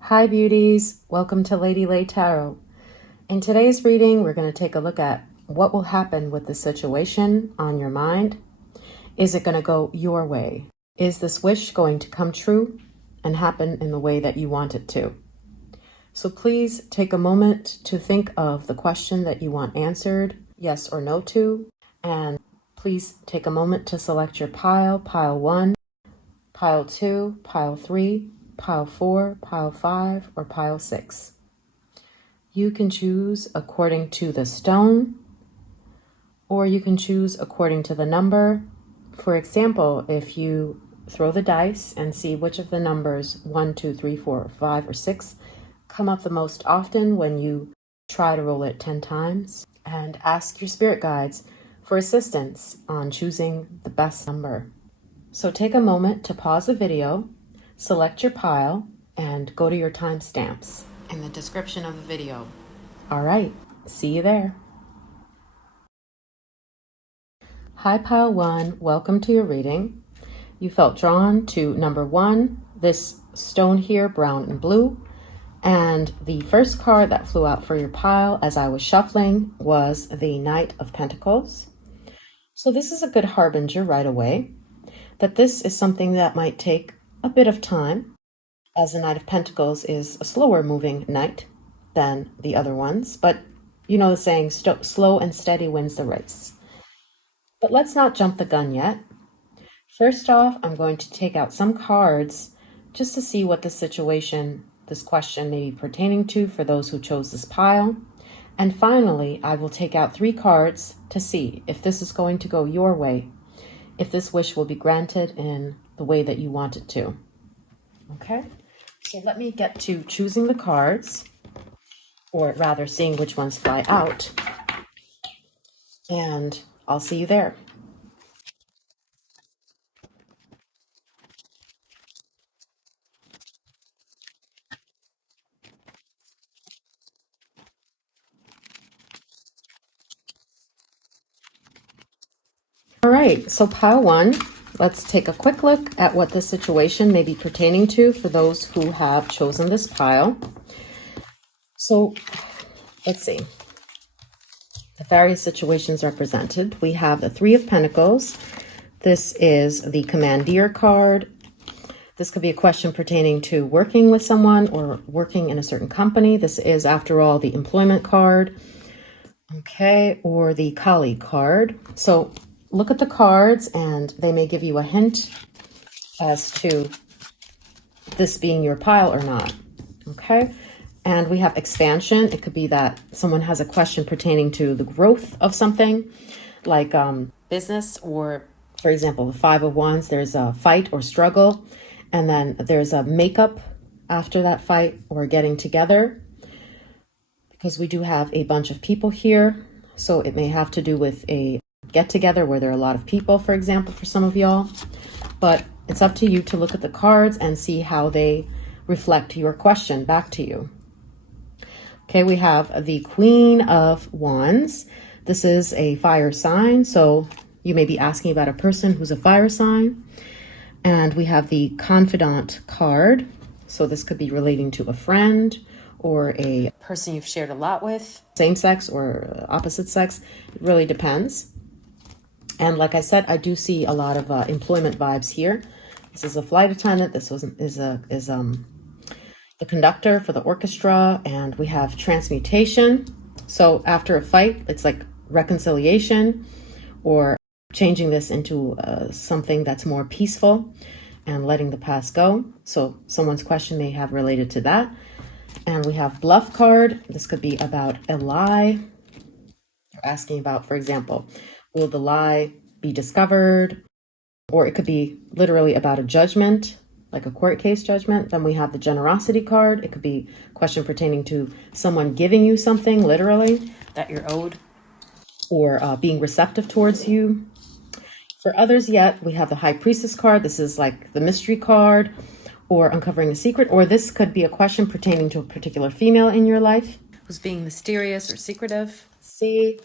Hi beauties, welcome to Lady Lay Tarot. In today's reading, we're going to take a look at what will happen with the situation on your mind. Is it going to go your way? Is this wish going to come true and happen in the way that you want it to? So please take a moment to think of the question that you want answered, yes or no to, and please take a moment to select your pile 1, pile 2, pile 3, pile 4, pile 5, or pile 6. You can choose according to the stone, or you can choose according to the number. For example, if you throw the dice and see which of the numbers 1, 2, 3, 4, 5, or 6 come up the most often when you try to roll it 10 times, and ask your spirit guides for assistance on choosing the best number. So take a moment to pause the video, select your pile, and go to your timestamps in the description of the video. All right, see you there. Hi pile 1, welcome to your reading. You felt drawn to number 1, this stone here, brown and blue. And the first card that flew out for your pile as I was shuffling was the Knight of Pentacles. So this is a good harbinger right away that this is something that might take a bit of time, as the Knight of Pentacles is a slower moving knight than the other ones. But you know the saying, slow and steady wins the race. But let's not jump the gun yet. First off, I'm going to take out some cards just to see what the situation, this question may be pertaining to for those who chose this pile. And finally, I will take out 3 cards to see if this is going to go your way, if this wish will be granted in the way that you want it to. Okay, so let me get to choosing the cards, or rather seeing which ones fly out, and I'll see you there. All right, so pile 1, let's take a quick look at what the situation may be pertaining to for those who have chosen this pile. So let's see. The various situations represented. We have the 3 of Pentacles. This is the Commandeer card. This could be a question pertaining to working with someone or working in a certain company. This is, after all, the employment card. Okay, or the colleague card. So look at the cards and they may give you a hint as to this being your pile or not. Okay, and we have expansion. It could be that someone has a question pertaining to the growth of something, like business, or for example, the 5 of Wands, there's a fight or struggle, and then there's a makeup after that fight or getting together, because we do have a bunch of people here. So it may have to do with a get together where there are a lot of people, for example, for some of y'all. But it's up to you to look at the cards and see how they reflect your question back to you. Okay, we have the Queen of Wands. This is a fire sign, so you may be asking about a person who's a fire sign. And we have the Confidant card. So this could be relating to a friend or a person you've shared a lot with, same sex or opposite sex. It really depends. And like I said, I do see a lot of employment vibes here. This is a flight attendant. This is the conductor for the orchestra, and we have transmutation. So after a fight, it's like reconciliation, or changing this into something that's more peaceful and letting the past go. So someone's question may have related to that. And we have bluff card. This could be about a lie. They're asking about, for example, will the lie be discovered? Or it could be literally about a judgment, like a court case judgment. Then we have the generosity card. It could be a question pertaining to someone giving you something, literally, that you're owed, or being receptive towards you. For others yet, we have the High Priestess card. This is like the mystery card, or uncovering a secret. Or this could be a question pertaining to a particular female in your life who's being mysterious or secretive. See,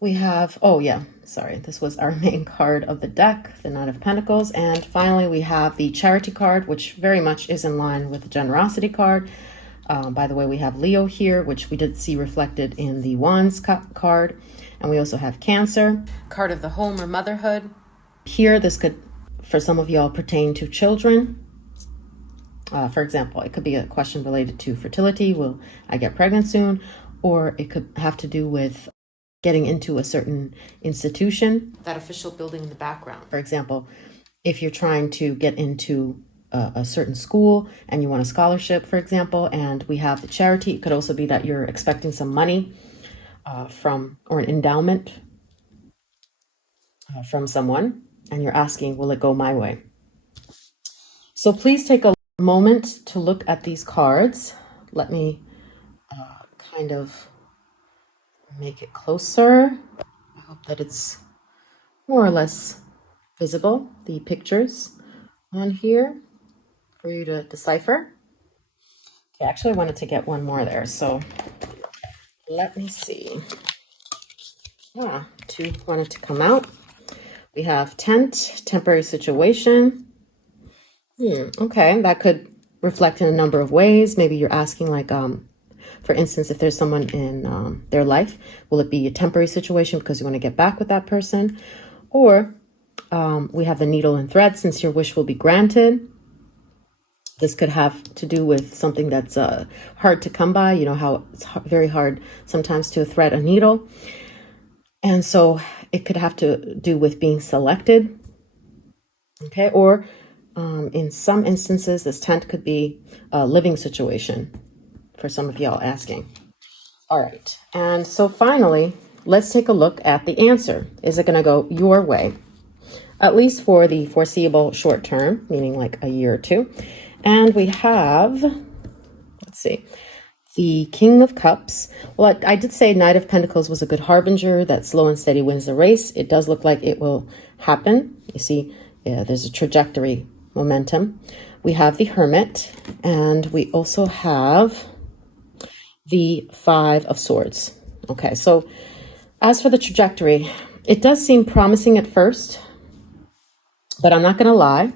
we have, oh yeah, sorry, this was our main card of the deck, the Knight of Pentacles. And finally, we have the Charity card, which very much is in line with the Generosity card. By the way, we have Leo here, which we did see reflected in the Wands card. And we also have Cancer, card of the home or motherhood. Here, this could, for some of y'all, pertain to children. For example, it could be a question related to fertility. Will I get pregnant soon? Or it could have to do with getting into a certain institution. That official building in the background. For example, if you're trying to get into a certain school and you want a scholarship, for example, and we have the Charity, it could also be that you're expecting some money or an endowment from someone, and you're asking, will it go my way? So please take a moment to look at these cards. Let me kind of make it closer. I hope that it's more or less visible, the pictures on here for you to decipher. Okay, actually I wanted to get one more there, so let me see. Two wanted to come out. We have tent, temporary situation. Okay, that could reflect in a number of ways. Maybe you're asking, like, for instance, if there's someone in their life, will it be a temporary situation because you want to get back with that person? Or we have the needle and thread, since your wish will be granted. This could have to do with something that's hard to come by. You know how it's very hard sometimes to thread a needle. And so it could have to do with being selected. Okay, or in some instances, this tent could be a living situation for some of y'all asking. All right, and so finally, let's take a look at the answer. Is it going to go your way? At least for the foreseeable short term, meaning like a year or two. And we have, let's see, the King of Cups. Well, I did say Knight of Pentacles was a good harbinger, that slow and steady wins the race. It does look like it will happen. You see, there's a trajectory, momentum. We have the Hermit, and we also have the Five of Swords. Okay, so as for the trajectory, it does seem promising at first, but I'm not going to lie.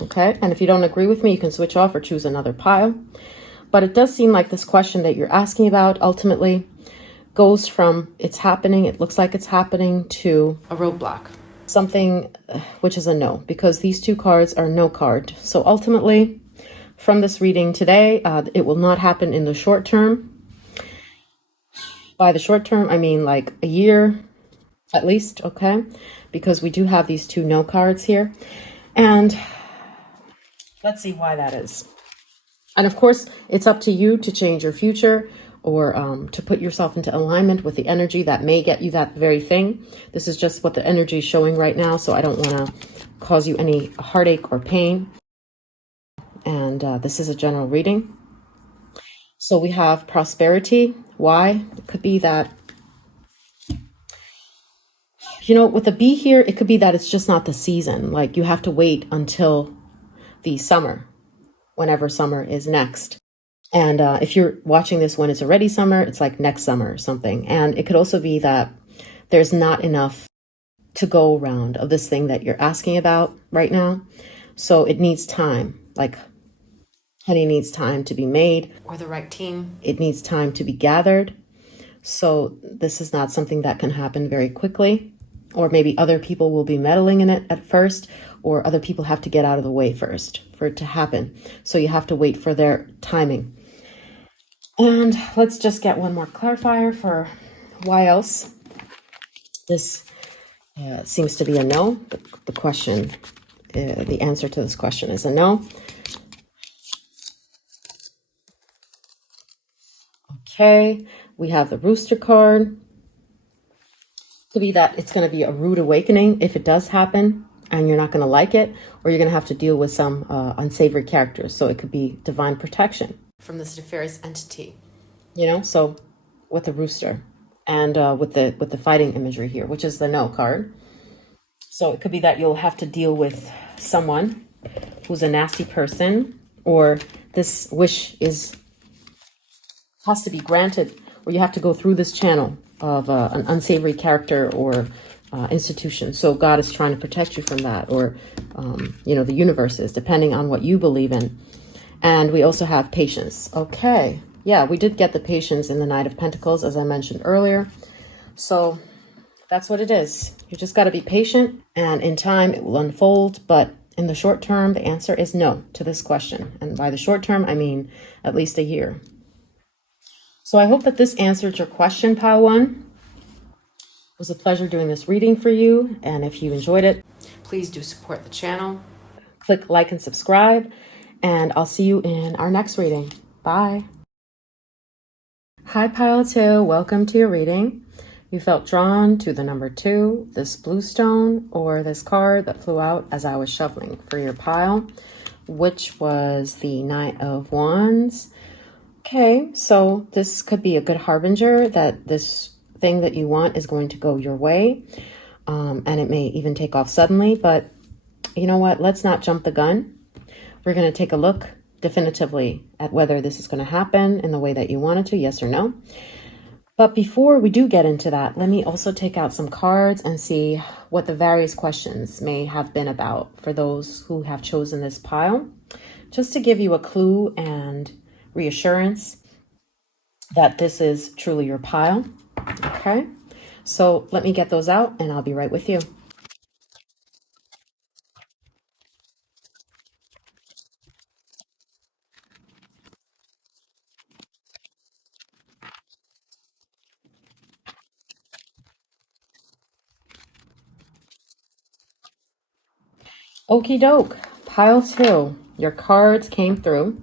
Okay, and if you don't agree with me, you can switch off or choose another pile. But it does seem like this question that you're asking about ultimately goes from it's happening, it looks like it's happening, to a roadblock. Something which is a no, because these two cards are no card. So ultimately, from this reading today, it will not happen in the short term. By the short term, I mean like a year at least, okay? Because we do have these two no cards here. And let's see why that is. And of course, it's up to you to change your future or to put yourself into alignment with the energy that may get you that very thing. This is just what the energy is showing right now, so I don't want to cause you any heartache or pain. And this is a general reading. So we have prosperity. Why? It could be that, you know, with the B here, it could be that it's just not the season. Like you have to wait until the summer, whenever summer is next. And if you're watching this when it's already summer, it's like next summer or something. And it could also be that there's not enough to go around of this thing that you're asking about right now. So it needs time. Like honey needs time to be made. Or the right team. It needs time to be gathered. So this is not something that can happen very quickly. Or maybe other people will be meddling in it at first, or other people have to get out of the way first for it to happen. So you have to wait for their timing. And let's just get one more clarifier for why else this seems to be a no. The question, the answer to this question is a no. Okay, we have the Rooster card. Could be that it's going to be a rude awakening if it does happen and you're not going to like it, or you're going to have to deal with some unsavory characters. So it could be divine protection from this nefarious entity, you know, so with the Rooster and with the fighting imagery here, which is the no card. So it could be that you'll have to deal with someone who's a nasty person, or this wish has to be granted, or you have to go through this channel of an unsavory character or institution. So God is trying to protect you from that, or, the universe is, depending on what you believe in. And we also have patience. Okay. Yeah, we did get the patience in the Knight of Pentacles, as I mentioned earlier. So that's what it is. You just got to be patient, and in time it will unfold. But in the short term, the answer is no to this question. And by the short term, I mean at least a year. So I hope that this answered your question, Pile 1. It was a pleasure doing this reading for you. And if you enjoyed it, please do support the channel. Click like and subscribe. And I'll see you in our next reading. Bye. Hi, Pile 2. Welcome to your reading. You felt drawn to the number 2, this blue stone, or this card that flew out as I was shuffling for your pile, which was the Knight of Wands. Okay, so this could be a good harbinger that this thing that you want is going to go your way, and it may even take off suddenly. But you know what? Let's not jump the gun. We're going to take a look definitively at whether this is going to happen in the way that you wanted to, yes or no. But before we do get into that, let me also take out some cards and see what the various questions may have been about for those who have chosen this pile, just to give you a clue and reassurance that this is truly your pile. Okay, so let me get those out and I'll be right with you. Okie doke, pile 2, your cards came through.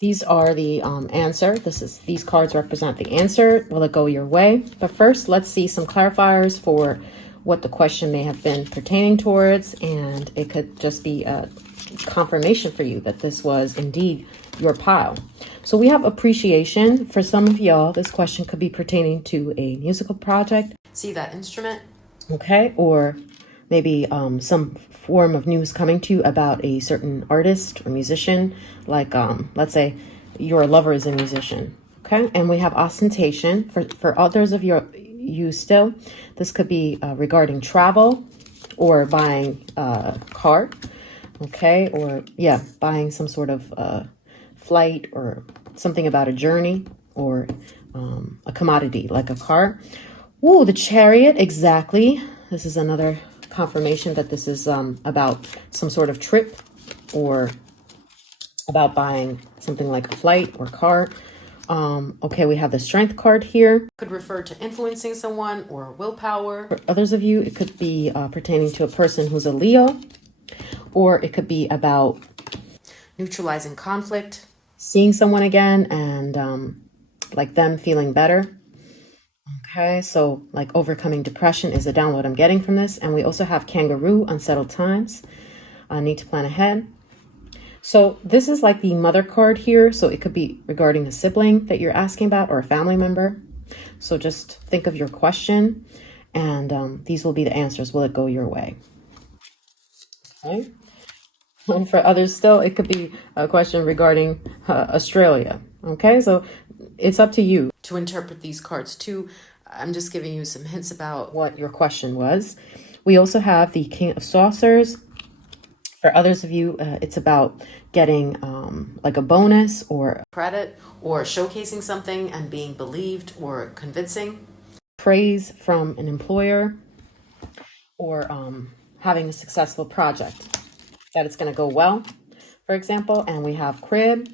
These are the answer. These cards represent the answer. Will it go your way? But first, let's see some clarifiers for what the question may have been pertaining towards, and it could just be a confirmation for you that this was indeed your pile. So we have appreciation. For some of y'all, this question could be pertaining to a musical project. See that instrument? Okay, or maybe some form of news coming to you about a certain artist or musician, like let's say your lover is a musician. Okay, and we have ostentation. For others of you still, this could be regarding travel or buying a car. Okay, or buying some sort of flight or something about a journey, or a commodity like a car. Ooh, the Chariot, exactly. This is another confirmation that this is about some sort of trip, or about buying something like a flight or car. Okay, we have the Strength card here. Could refer to influencing someone or willpower. For others of you, it could be pertaining to a person who's a Leo, or it could be about neutralizing conflict, seeing someone again, and like them feeling better. Okay, so like overcoming depression is a download I'm getting from this. And we also have Kangaroo, unsettled times. Need to plan ahead. So this is like the Mother card here. So it could be regarding a sibling that you're asking about, or a family member. So just think of your question, and these will be the answers. Will it go your way? Okay. And for others still, it could be a question regarding Australia. Okay, so it's up to you to interpret these cards too. I'm just giving you some hints about what your question was. We also have the King of Saucers. For others of you, it's about getting like a bonus or credit, or showcasing something and being believed or convincing. Praise from an employer, or having a successful project, that it's going to go well, for example. And we have Crib.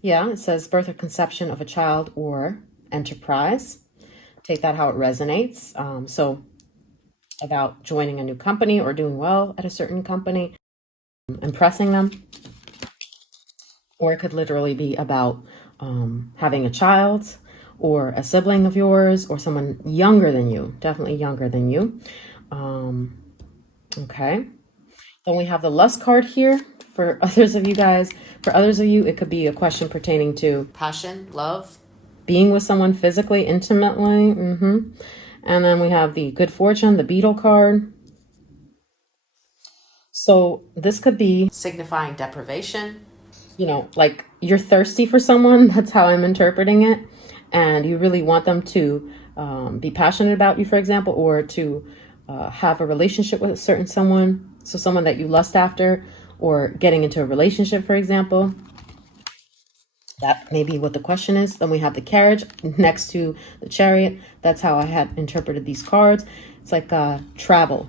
Yeah, it says birth or conception of a child or enterprise. Take that how it resonates. So about joining a new company or doing well at a certain company, impressing them. Or it could literally be about having a child, or a sibling of yours, or someone younger than you, definitely younger than you. Okay. Then we have the Lust card here. For others of you guys, for others of you, it could be a question pertaining to passion, love, being with someone physically, intimately. And then we have the Good Fortune, the Beetle card. So this could be signifying deprivation. Like you're thirsty for someone. That's how I'm interpreting it. And you really want them to be passionate about you, for example, or to have a relationship with a certain someone, so someone that you lust after, or getting into a relationship, for example. That may be what the question is. Then we have the carriage next to the chariot. That's how I had interpreted these cards. It's like a travel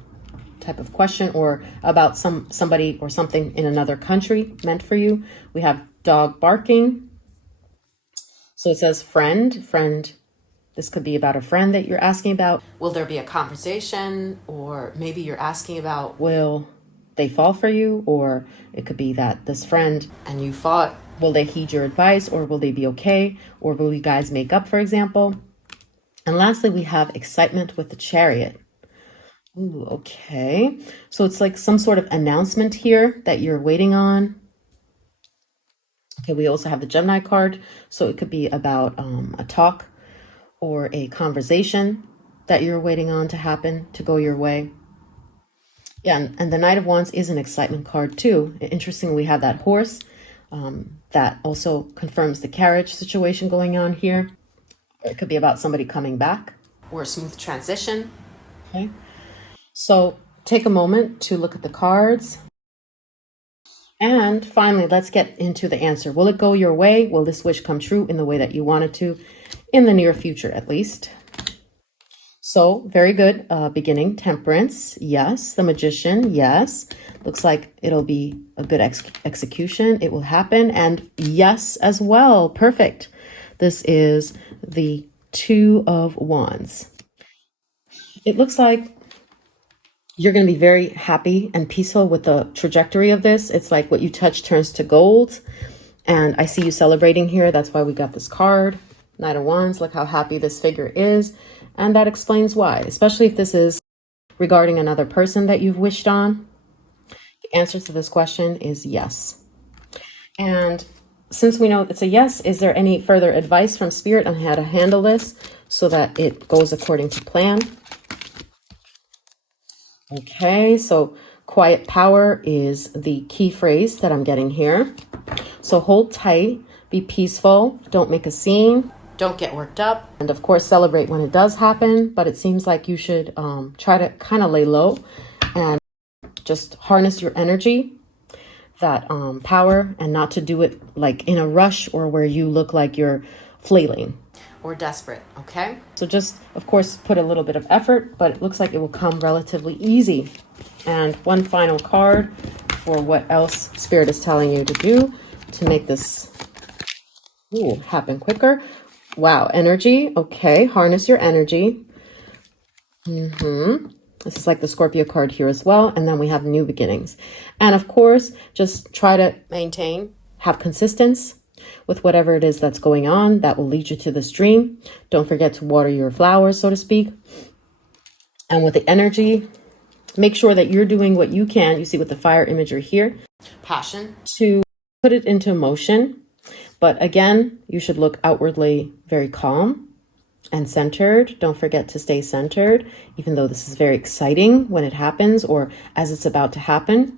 type of question, or about somebody or something in another country meant for you. We have dog barking. So it says friend. This could be about a friend that you're asking about. Will there be a conversation? Or maybe you're asking about, will they fall for you? Or it could be that this friend and you fought. Will they heed your advice, or will they be okay? Or will you guys make up, for example? And lastly, we have excitement with the chariot. Ooh, okay. So it's like some sort of announcement here that you're waiting on. Okay, we also have the Gemini card. So it could be about a talk or a conversation that you're waiting on to happen, to go your way. Yeah, and the Knight of Wands is an excitement card too. Interesting, we have that horse. That also confirms the carriage situation going on here. It could be about somebody coming back or a smooth transition. Okay, so take a moment to look at the cards. And finally, let's get into the answer. Will it go your way? Will this wish come true in the way that you want it to, in the near future at least? So very good. Beginning, Temperance, yes. The Magician, yes. Looks like it'll be a good execution. It will happen. And yes as well. Perfect. This is the Two of Wands. It looks like you're going to be very happy and peaceful with the trajectory of this. It's like what you touch turns to gold. And I see you celebrating here. That's why we got this card. Knight of Wands. Look how happy this figure is. And that explains why, especially if this is regarding another person that you've wished on. The answer to this question is yes. And since we know it's a yes, is there any further advice from Spirit on how to handle this so that it goes according to plan? Okay, so quiet power is the key phrase that I'm getting here. So hold tight, be peaceful, don't make a scene. Don't get worked up. And of course, celebrate when it does happen. But it seems like you should try to kind of lay low and just harness your energy, that power, and not to do it like in a rush or where you look like you're flailing or desperate. Okay. So just, of course, put a little bit of effort, but it looks like it will come relatively easy. And one final card for what else Spirit is telling you to do to make this happen quicker. Wow, energy. Okay, harness your energy. This is like the Scorpio card here as well. And then we have new beginnings. And of course, just try to maintain, have consistency with whatever it is that's going on that will lead you to this dream. Don't forget to water your flowers, so to speak. And with the energy, make sure that you're doing what you can. You see with the fire imagery here. Passion. To put it into motion. But again, you should look outwardly very calm and centered. Don't forget to stay centered, even though this is very exciting when it happens or as it's about to happen.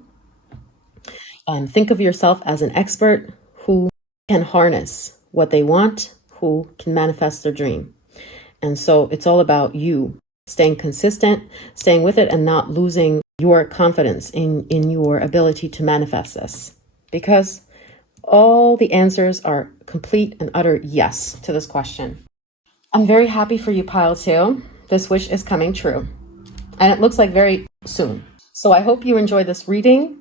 Think of yourself as an expert who can harness what they want, who can manifest their dream. And so it's all about you staying consistent, staying with it, and not losing your confidence in your ability to manifest this. Because all the answers are complete and utter yes to this question. I'm very happy for you, Pile 2. This wish is coming true. And it looks like very soon. So I hope you enjoyed this reading.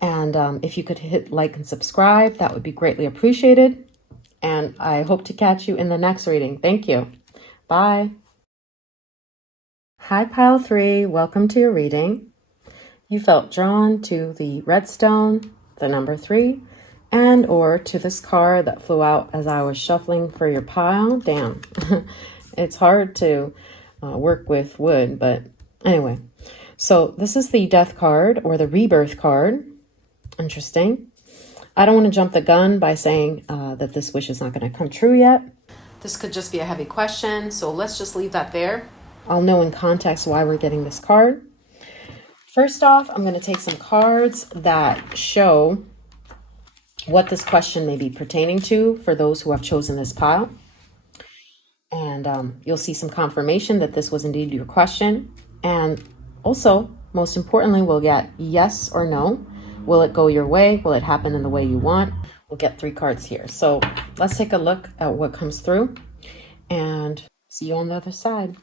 And if you could hit like and subscribe, that would be greatly appreciated. And I hope to catch you in the next reading. Thank you. Bye. Hi, Pile 3. Welcome to your reading. You felt drawn to the redstone, the number 3, and or to this card that flew out as I was shuffling for your pile. Damn, it's hard to work with wood, but anyway. So this is the death card or the rebirth card. Interesting. I don't want to jump the gun by saying that this wish is not going to come true yet. This could just be a heavy question, so let's just leave that there. I'll know in context why we're getting this card. First off, I'm going to take some cards that show what this question may be pertaining to for those who have chosen this pile. And you'll see some confirmation that this was indeed your question. And Also, most importantly, we'll get yes or no. Will it go your way? Will it happen in the way you want? We'll get 3 cards here. So let's take a look at what comes through and see you on the other side.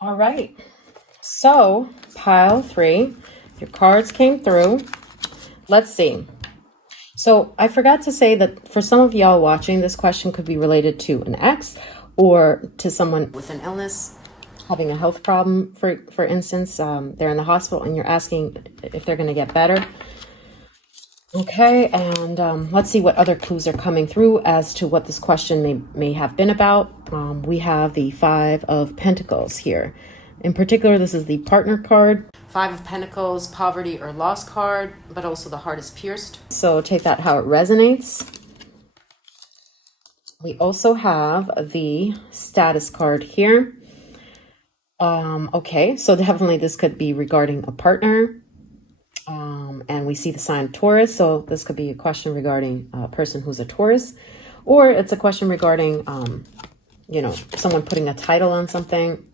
All right. So pile 3, your cards came through. Let's see. So I forgot to say that for some of y'all watching, this question could be related to an ex or to someone with an illness, having a health problem. For instance, they're in the hospital and you're asking if they're going to get better. Okay, and let's see what other clues are coming through as to what this question may have been about. We have the 5 of Pentacles here. In particular, this is the partner card. 5 of Pentacles, poverty or loss card, but also the heart is pierced. So take that how it resonates. We also have the status card here. Okay, so definitely this could be regarding a partner. And we see the sign Taurus, so this could be a question regarding a person who's a Taurus, or it's a question regarding, someone putting a title on something.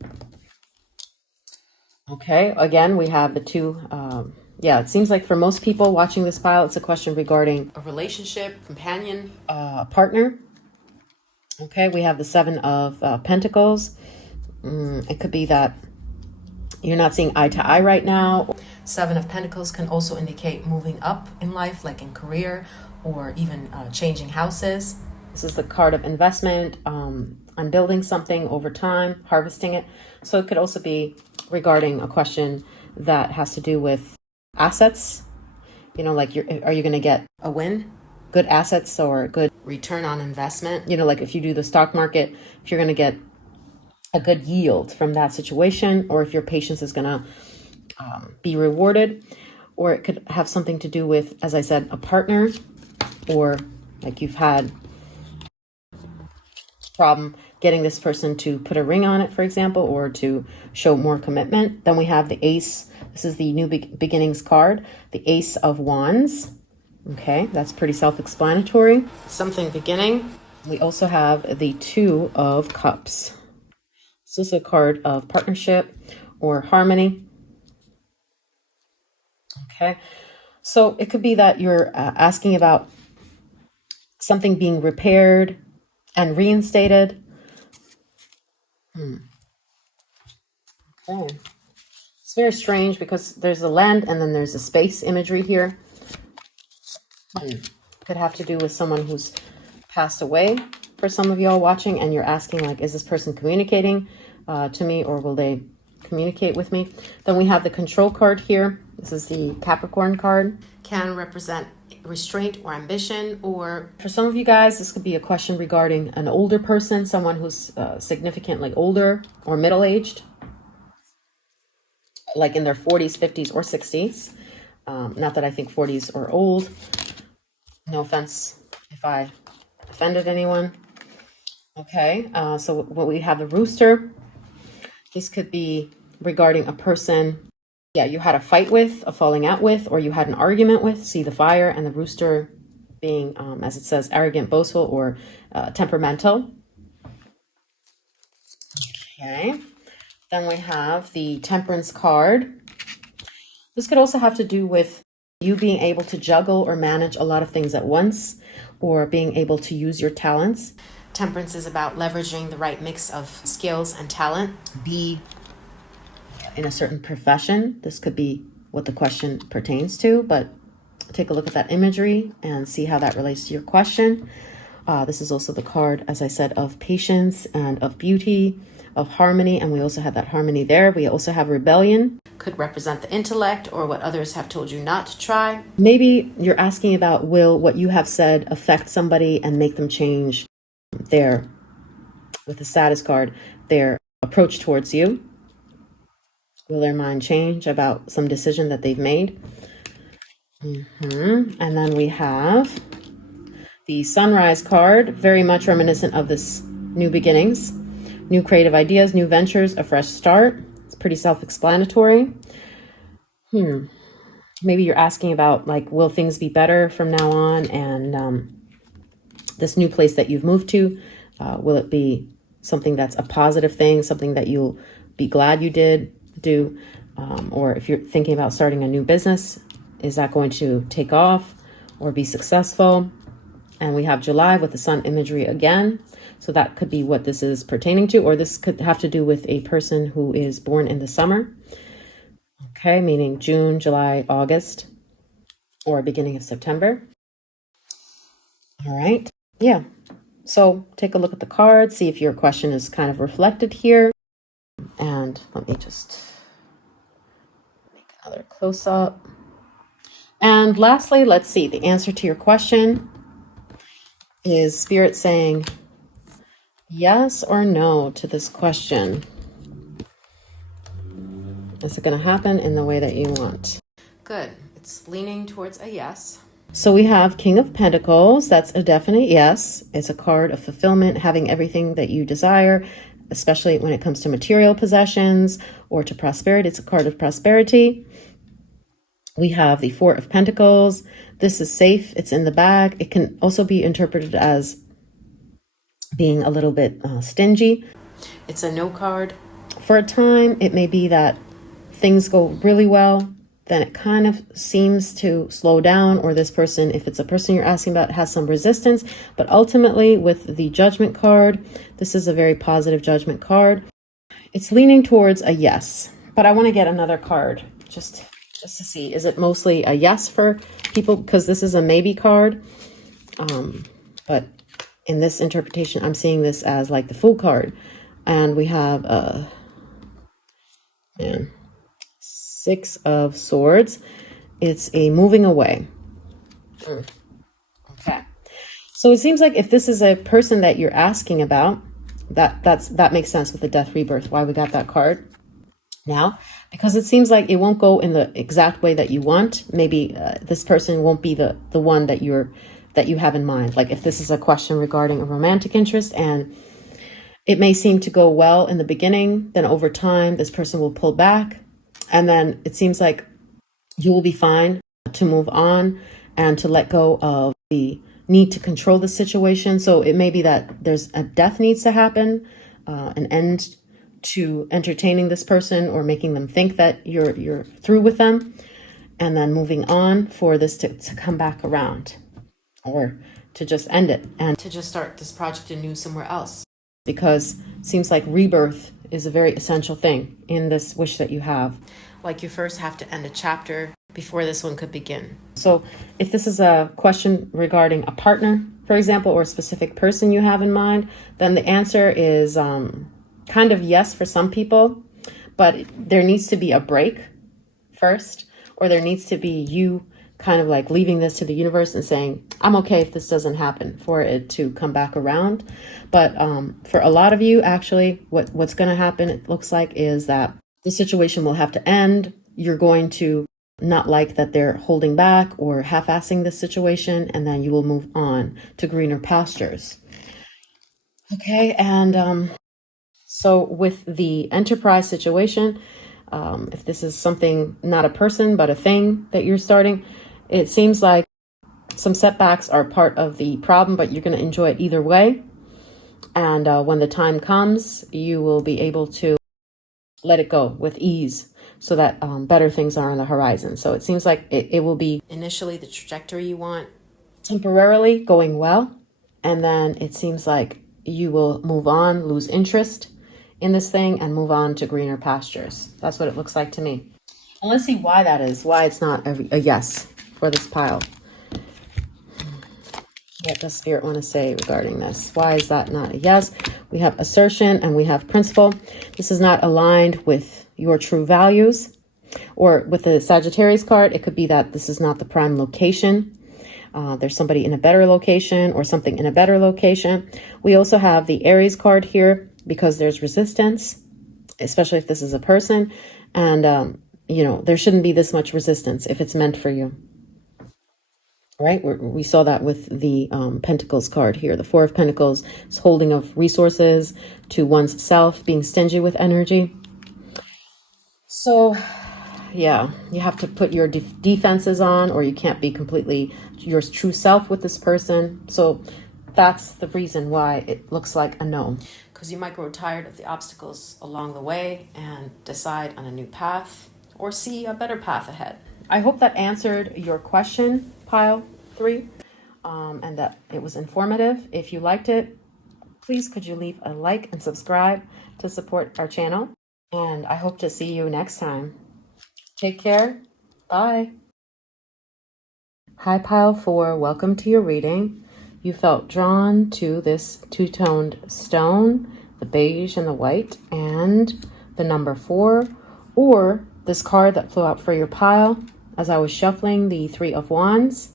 Okay, again, we have the 2. It seems like for most people watching this pile, it's a question regarding a relationship, companion, partner. Okay, we have the 7 of Pentacles. It could be that you're not seeing eye to eye right now. 7 of Pentacles can also indicate moving up in life, like in career, or even changing houses. This is the card of investment, on building something over time, harvesting it. So it could also be regarding a question that has to do with assets. Like are you going to get a win? Good assets or good return on investment. Like if you do the stock market, if you're going to get a good yield from that situation, or if your patience is going to be rewarded, or it could have something to do with, as I said, a partner, or like you've had problem getting this person to put a ring on it, for example, or to show more commitment. Then we have the Ace. This is the new beginnings card, the Ace of Wands. Okay, that's pretty self-explanatory. Something beginning. We also have the 2 of Cups. This is a card of partnership or harmony. Okay, so it could be that you're asking about something being repaired and reinstated. Okay, it's very strange because there's a land and then there's a space imagery here. Could have to do with someone who's passed away for some of y'all watching, and you're asking, like, is this person communicating to me, or will they communicate with me? Then we have the Control card here. This is the Capricorn card. Can represent restraint or ambition, or for some of you guys, this could be a question regarding an older person, someone who's significantly older or middle-aged, like in their 40s, 50s, or 60s. Not that I think 40s are old. No offense if I offended anyone. Okay, so what we have the Rooster. This could be regarding a person, you had a fight with, a falling out with, or you had an argument with. See the fire, and the Rooster being, as it says, arrogant, boastful, or temperamental. Okay, then we have the Temperance card. This could also have to do with you being able to juggle or manage a lot of things at once, or being able to use your talents. Temperance is about leveraging the right mix of skills and talent. Be in a certain profession. This could be what the question pertains to, but take a look at that imagery and see how that relates to your question. This is also the card, as I said, of patience and of beauty, of harmony, and we also have that harmony there. We also have rebellion. Could represent the intellect or what others have told you not to try. Maybe you're asking about, will what you have said affect somebody and make them change with the Status card, their approach towards you? Will their mind change about some decision that they've made? And then we have The Sunrise card, very much reminiscent of this new beginnings, new creative ideas, new ventures, a fresh start. It's pretty self-explanatory. Maybe you're asking about, like, will things be better from now on? And this new place that you've moved to, will it be something that's a positive thing, something that you'll be glad you did do? Or if you're thinking about starting a new business, is that going to take off or be successful? And we have July with the sun imagery again. So that could be what this is pertaining to, or this could have to do with a person who is born in the summer. Okay, meaning June, July, August, or beginning of September. All right. Yeah. So take a look at the card, see if your question is kind of reflected here. And let me just make another close up. And lastly, let's see, the answer to your question is Spirit saying yes or no to this question. Is it going to happen in the way that you want? Good. It's leaning towards a yes. So we have King of Pentacles. That's a definite yes. It's a card of fulfillment, having everything that you desire, especially when it comes to material possessions or to prosperity. It's a card of prosperity. We have the Four of Pentacles. This is safe. It's in the bag. It can also be interpreted as being a little bit stingy. It's a no card. For a time, it may be that things go really well, then it kind of seems to slow down, or this person, if it's a person you're asking about, has some resistance. But ultimately, with the Judgment card, this is a very positive Judgment card. It's leaning towards a yes, but I want to get another card just to see, is it mostly a yes for people? Because this is a maybe card. But in this interpretation, I'm seeing this as like the Fool card. And we have Six of Swords. It's a moving away. Okay. So it seems like if this is a person that you're asking about, that makes sense with the Death Rebirth, why we got that card now, because it seems like it won't go in the exact way that you want. Maybe this person won't be the one that you have in mind. Like if this is a question regarding a romantic interest, and it may seem to go well in the beginning, then over time this person will pull back, and then it seems like you will be fine to move on and to let go of the need to control the situation. So it may be that there's a death needs to happen, an end to entertaining this person or making them think that you're through with them, and then moving on for this to come back around, or to just end it and to just start this project anew somewhere else. Because it seems like rebirth is a very essential thing in this wish that you have. Like you first have to end a chapter before this one could begin. So if this is a question regarding a partner, for example, or a specific person you have in mind, then the answer is kind of yes for some people, but there needs to be a break first, or there needs to be you kind of like leaving this to the universe and saying, I'm okay if this doesn't happen, for it to come back around. But for a lot of you, actually, what's going to happen, it looks like, is that the situation will have to end. You're going to not like that they're holding back or half-assing the situation, and then you will move on to greener pastures. Okay, and so with the Enterprise situation, if this is something, not a person, but a thing that you're starting, it seems like some setbacks are part of the problem, but you're going to enjoy it either way. And when the time comes, you will be able to let it go with ease, so that better things are on the horizon. So it seems like it will be initially the trajectory you want, temporarily going well, and then it seems like you will move on, lose interest in this thing, and move on to greener pastures. That's what it looks like to me. And let's see why that is, why it's not a yes for this pile. What does Spirit want to say regarding this? Why is that not a yes? We have assertion and we have principle. This is not aligned with your true values. Or with the Sagittarius card, it could be that this is not the prime location. There's somebody in a better location or something in a better location. We also have the Aries card here because there's resistance, especially if this is a person. And, there shouldn't be this much resistance if it's meant for you. right? We saw that with the Pentacles card here. The Four of Pentacles is holding of resources to one's self, being stingy with energy. So, yeah, you have to put your defenses on, or you can't be completely your true self with this person. So that's the reason why it looks like a no. Because you might grow tired of the obstacles along the way and decide on a new path or see a better path ahead. I hope that answered your question, pile 3, and that it was informative. If you liked it, please could you leave a like and subscribe to support our channel. And I hope to see you next time. Take care. Bye. Hi, pile 4. Welcome to your reading. You felt drawn to this two-toned stone, the beige and the white, and the number 4, or this card that flew out for your pile as I was shuffling, the 3 of Wands.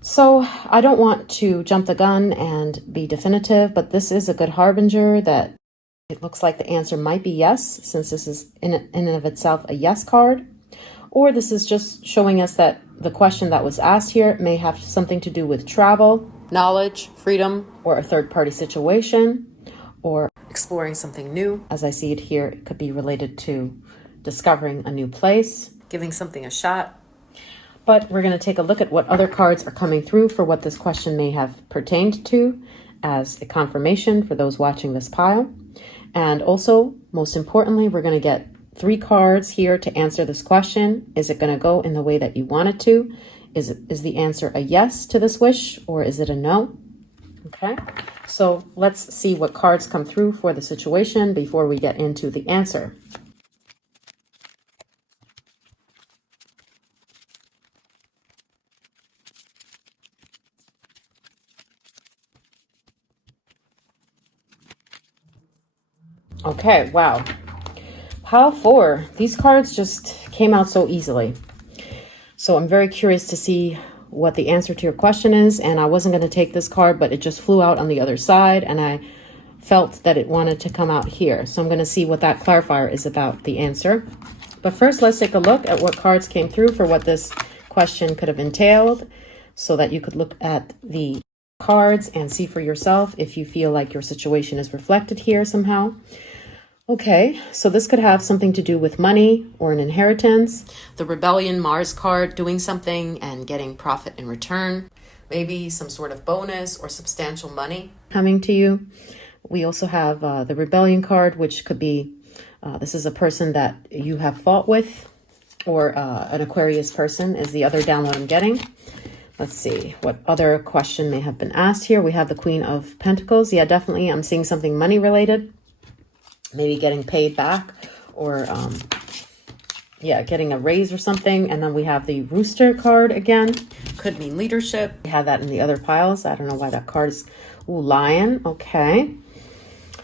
So I don't want to jump the gun and be definitive, but this is a good harbinger that it looks like the answer might be yes, since this is in and of itself a yes card. Or this is just showing us that the question that was asked here may have something to do with travel, knowledge, freedom, or a third-party situation, or exploring something new. As I see it here, it could be related to discovering a new place, giving something a shot. But we're going to take a look at what other cards are coming through for what this question may have pertained to as a confirmation for those watching this pile. And also, most importantly, we're going to get 3 cards here to answer this question. Is it going to go in the way that you want it to? Is the answer a yes to this wish, or is it a no? Okay, so let's see what cards come through for the situation before we get into the answer. Okay, wow. Pile 4. These cards just came out so easily. So I'm very curious to see what the answer to your question is. And I wasn't going to take this card, but it just flew out on the other side. And I felt that it wanted to come out here. So I'm going to see what that clarifier is about the answer. But first, let's take a look at what cards came through for what this question could have entailed, so that you could look at the cards and see for yourself if you feel like your situation is reflected here somehow. Okay, so this could have something to do with money or an inheritance. The Rebellion Mars card, doing something and getting profit in return. Maybe some sort of bonus or substantial money coming to you. We also have the Rebellion card, which could be, this is a person that you have fought with, or an Aquarius person is the other download I'm getting. Let's see what other question may have been asked here. We have the Queen of Pentacles. Yeah, definitely I'm seeing something money related. Maybe getting paid back, or getting a raise or something. And then we have the Rooster card again. Could mean leadership. We have that in the other piles. I don't know why that card is Lion. Okay.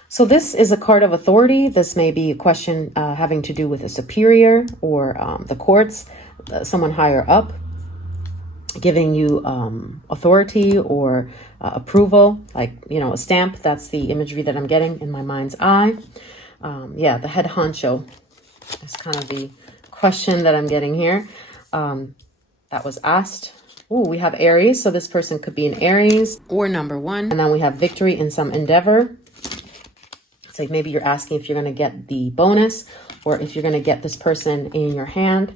So this is a card of authority. This may be a question having to do with a superior or the courts, someone higher up, giving you authority or approval, like, you know, a stamp. That's the imagery that I'm getting in my mind's eye. The head honcho is kind of the question that I'm getting here. That was asked. Ooh, we have Aries. So this person could be an Aries or number 1. And then we have victory in some endeavor. It's like maybe you're asking if you're going to get the bonus or if you're going to get this person in your hand.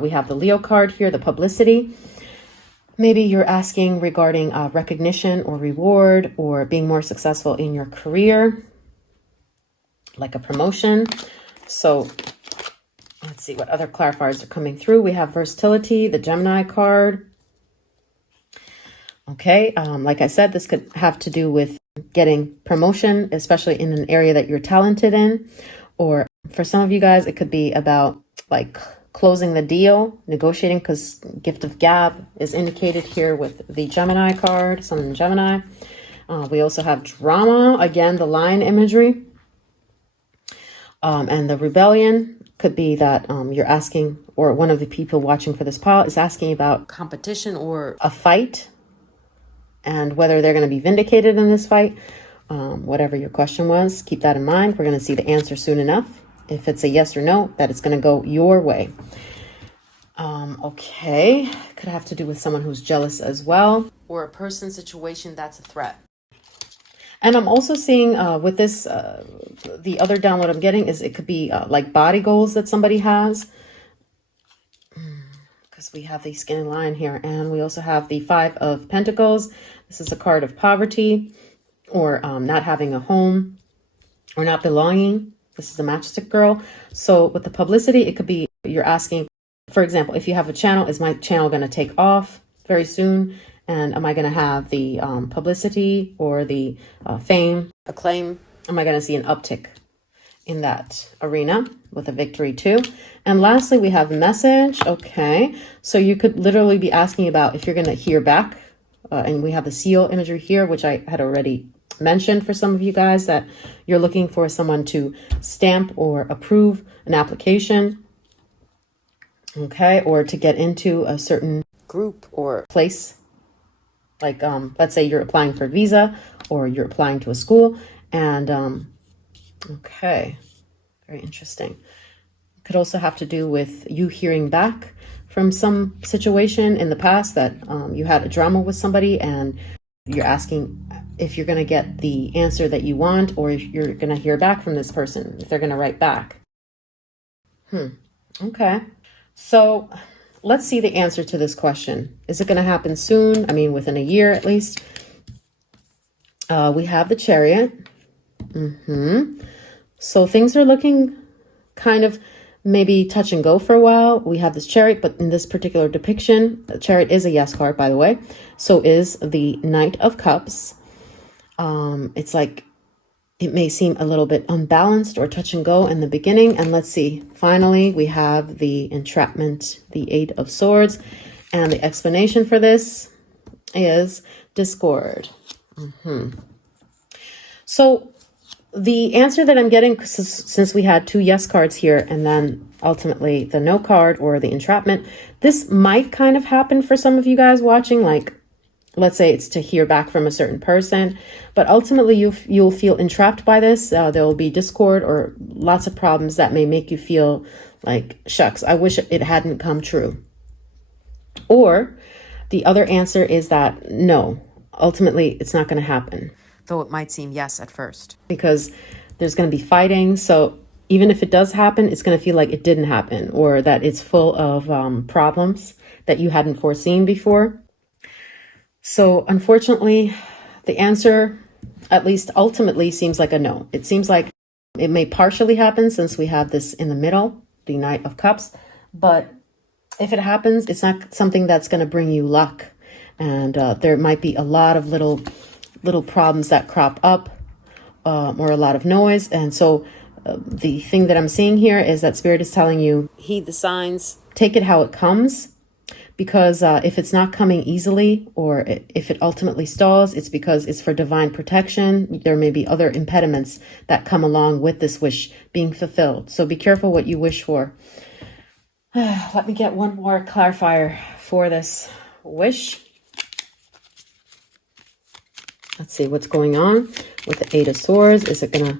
We have the Leo card here, the publicity. Maybe you're asking regarding recognition or reward or being more successful in your career, like a promotion. So let's see what other clarifiers are coming through. We have versatility, the Gemini card. Okay, like I said, this could have to do with getting promotion, especially in an area that you're talented in. Or for some of you guys, it could be about like closing the deal, negotiating, because gift of gab is indicated here with the Gemini card, Sun in Gemini. We also have drama, again, the lion imagery. And the rebellion could be that you're asking, or one of the people watching for this pile is asking about competition or a fight and whether they're going to be vindicated in this fight. Whatever your question was, keep that in mind. We're going to see the answer soon enough. If it's a yes or no, that it's going to go your way. Okay, could have to do with someone who's jealous as well, or a person situation that's a threat. And I'm also seeing with this, the other download I'm getting is it could be like body goals that somebody has. Because we have the skinny line here, and we also have the Five of Pentacles. This is a card of poverty, or not having a home, or not belonging. This is the matchstick girl. So with the publicity, it could be you're asking, for example, if you have a channel, is my channel going to take off very soon? And am I going to have the publicity or the fame, acclaim? Am I going to see an uptick in that arena with a victory too? And lastly, we have message. Okay, so you could literally be asking about if you're going to hear back. And we have the seal imagery here, which I had already mentioned for some of you guys, that you're looking for someone to stamp or approve an application. Okay, or to get into a certain group or place. Like, let's say you're applying for a visa or you're applying to a school. And, okay, very interesting. Could also have to do with you hearing back from some situation in the past that you had a drama with somebody, and you're asking if you're going to get the answer that you want, or if you're going to hear back from this person, if they're going to write back. Okay. So let's see the answer to this question. Is it going to happen soon? I mean, within a year at least. We have the Chariot. So things are looking kind of maybe touch and go for a while. We have this Chariot, but in this particular depiction, the Chariot is a yes card, by the way. So is the Knight of Cups. It's like it may seem a little bit unbalanced or touch and go in the beginning. And let's see, finally, we have the entrapment, the Eight of Swords. And the explanation for this is discord. So the answer that I'm getting, since we had two yes cards here, and then ultimately the no card or the entrapment, this might kind of happen for some of you guys watching, like, let's say it's to hear back from a certain person, but ultimately you'll feel entrapped by this. There will be discord or lots of problems that may make you feel like, shucks, I wish it hadn't come true. Or the other answer is that no, ultimately it's not going to happen. Though it might seem yes at first. Because there's going to be fighting. So even if it does happen, it's going to feel like it didn't happen, or that it's full of problems that you hadn't foreseen before. So unfortunately, the answer, at least ultimately, seems like a no. It seems like it may partially happen since we have this in the middle, the Knight of Cups. But if it happens, it's not something that's going to bring you luck. And there might be a lot of little problems that crop up, or a lot of noise. And so the thing that I'm seeing here is that Spirit is telling you, heed the signs, take it how it comes. Because if it's not coming easily, or if it ultimately stalls, it's because it's for divine protection. There may be other impediments that come along with this wish being fulfilled. So be careful what you wish for. Let me get one more clarifier for this wish. Let's see what's going on with the Eight of Swords. Is it going to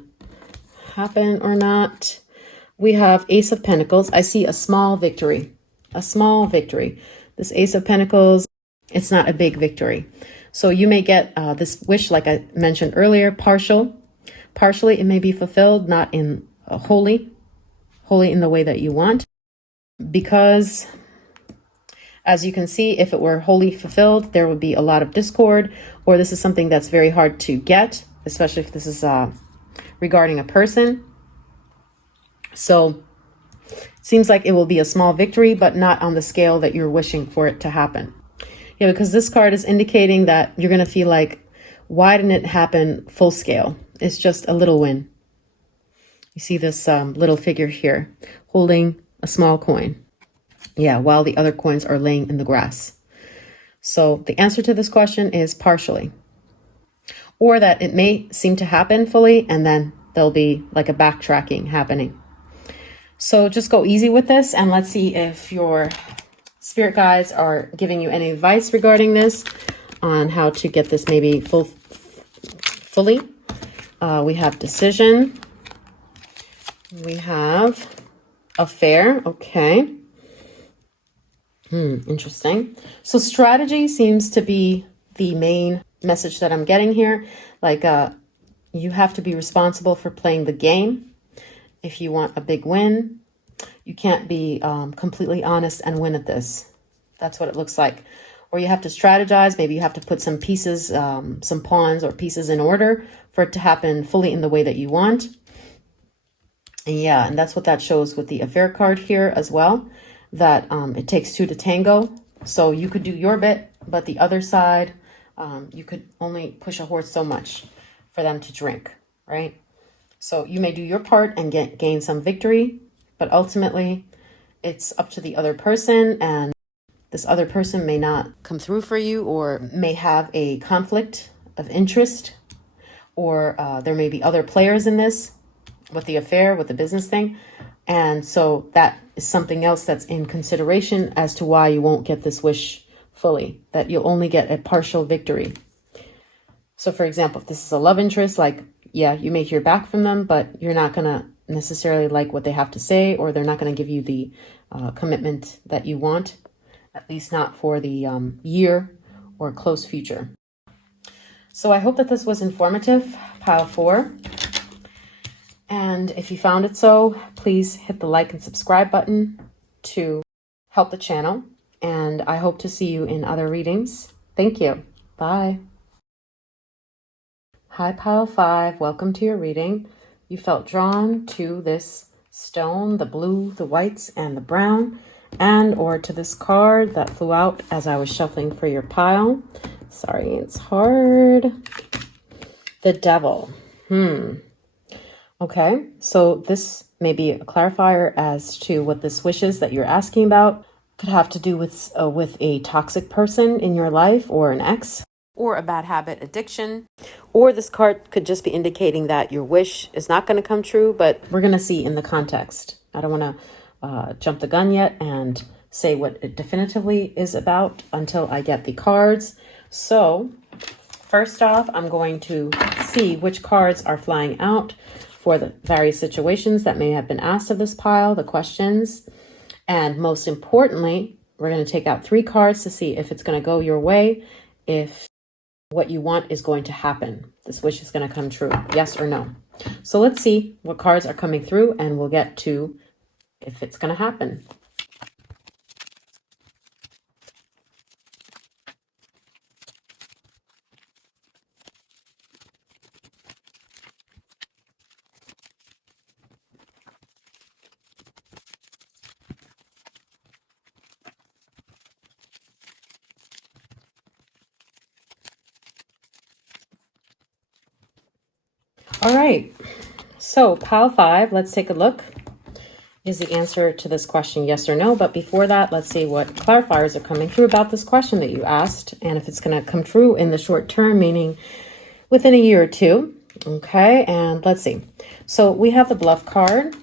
happen or not? We have Ace of Pentacles. I see a small victory. A small victory. This Ace of Pentacles, it's not a big victory. So you may get this wish, like I mentioned earlier, partially it may be fulfilled, not in wholly in the way that you want. Because as you can see, if it were wholly fulfilled, there would be a lot of discord, or this is something that's very hard to get, especially if this is regarding a person. So it seems like it will be a small victory, but not on the scale that you're wishing for it to happen. Yeah, because this card is indicating that you're going to feel like, why didn't it happen full scale? It's just a little win. You see this little figure here holding a small coin. Yeah, while the other coins are laying in the grass. So the answer to this question is partially. Or that it may seem to happen fully, and then there'll be like a backtracking happening. So just go easy with this, and let's see if your spirit guides are giving you any advice regarding this, on how to get this maybe fully. We have decision. We have affair. Okay. Interesting. So strategy seems to be the main message that I'm getting here. Like, you have to be responsible for playing the game. If you want a big win, you can't be completely honest and win at this. That's what it looks like. Or you have to strategize. Maybe you have to put some pieces, some pawns or pieces in order for it to happen fully in the way that you want. And yeah, and that's what that shows with the affair card here as well, that it takes two to tango. So you could do your bit, but the other side, you could only push a horse so much for them to drink, right? So you may do your part and gain some victory, but ultimately it's up to the other person, and this other person may not come through for you, or may have a conflict of interest, or there may be other players in this with the affair, with the business thing. And so that is something else that's in consideration as to why you won't get this wish fully, that you'll only get a partial victory. So for example, if this is a love interest, like, yeah, you may hear back from them, but you're not going to necessarily like what they have to say, or they're not going to give you the commitment that you want, at least not for the year or close future. So I hope that this was informative, pile 4. And if you found it so, please hit the like and subscribe button to help the channel. And I hope to see you in other readings. Thank you. Bye. Hi, pile 5. Welcome to your reading. You felt drawn to this stone, the blue, the whites, and the brown, and or to this card that flew out as I was shuffling for your pile. Sorry, it's hard. The Devil. Okay, so this may be a clarifier as to what this wish is that you're asking about. Could have to do with a toxic person in your life, or an ex, or a bad habit addiction. Or this card could just be indicating that your wish is not going to come true, but we're going to see in the context. I don't want to jump the gun yet and say what it definitively is about until I get the cards. So first off, I'm going to see which cards are flying out for the various situations that may have been asked of this pile, the questions. And most importantly, we're going to take out 3 cards to see if it's going to go your way, if what you want is going to happen. This wish is going to come true, yes or no. So let's see what cards are coming through, and we'll get to if it's going to happen. All right, so pile 5, let's take a look. Is the answer to this question yes or no? But before that, let's see what clarifiers are coming through about this question that you asked, and if it's going to come true in the short term, meaning within a year or two. Okay, and let's see. So we have the Bluff card.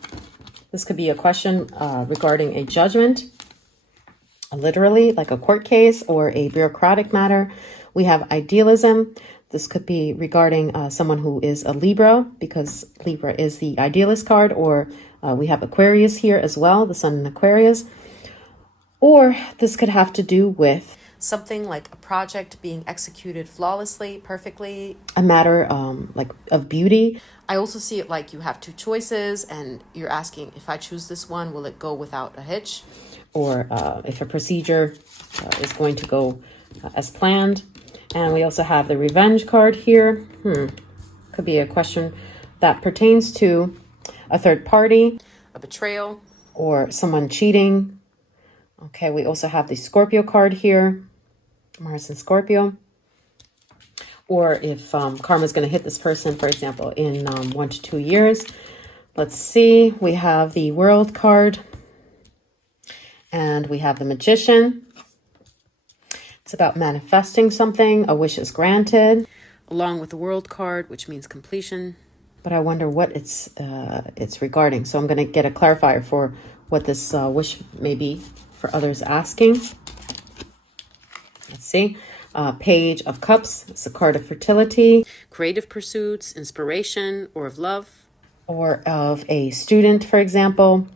This could be a question regarding a judgment, literally like a court case or a bureaucratic matter. We have Idealism. This could be regarding someone who is a Libra, because Libra is the idealist card, or we have Aquarius here as well, the Sun in Aquarius. Or this could have to do with something like a project being executed flawlessly, perfectly, a matter like of beauty. I also see it like you have 2 choices and you're asking, if I choose this one, will it go without a hitch? Or if a procedure is going to go as planned. And we also have the Revenge card here. Could be a question that pertains to a third party, a betrayal, or someone cheating. Okay, we also have the Scorpio card here, Mars and Scorpio. Or if karma is going to hit this person, for example, in 1 to 2 years. Let's see, we have the World card, and we have the Magician. It's about manifesting something, a wish is granted, along with the World card, which means completion. But I wonder what it's regarding. So I'm going to get a clarifier for what this wish may be for others asking. Let's see. Page of Cups. It's a card of fertility, creative pursuits, inspiration, or of love, or of a student, for example,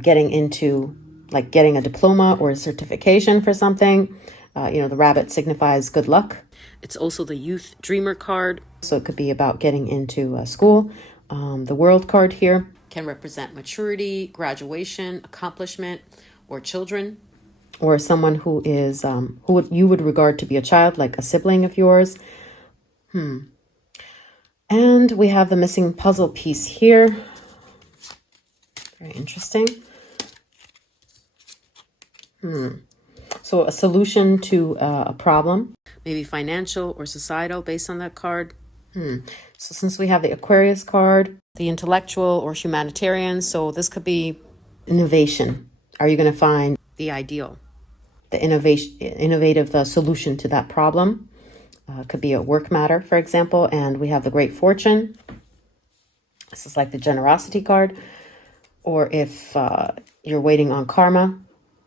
getting into like getting a diploma or a certification for something. The rabbit signifies good luck. It's also the youth dreamer card. So it could be about getting into school. The world card here can represent maturity, graduation, accomplishment, or children. Or someone who is, you would regard to be a child, like a sibling of yours. And we have the missing puzzle piece here. Very interesting. So a solution to a problem, maybe financial or societal based on that card. So since we have the Aquarius card, the intellectual or humanitarian, so this could be innovation. Are you going to find the ideal, the innovative solution to that problem? Could be a work matter, for example. And we have the Great Fortune. This is like the generosity card. Or if you're waiting on karma,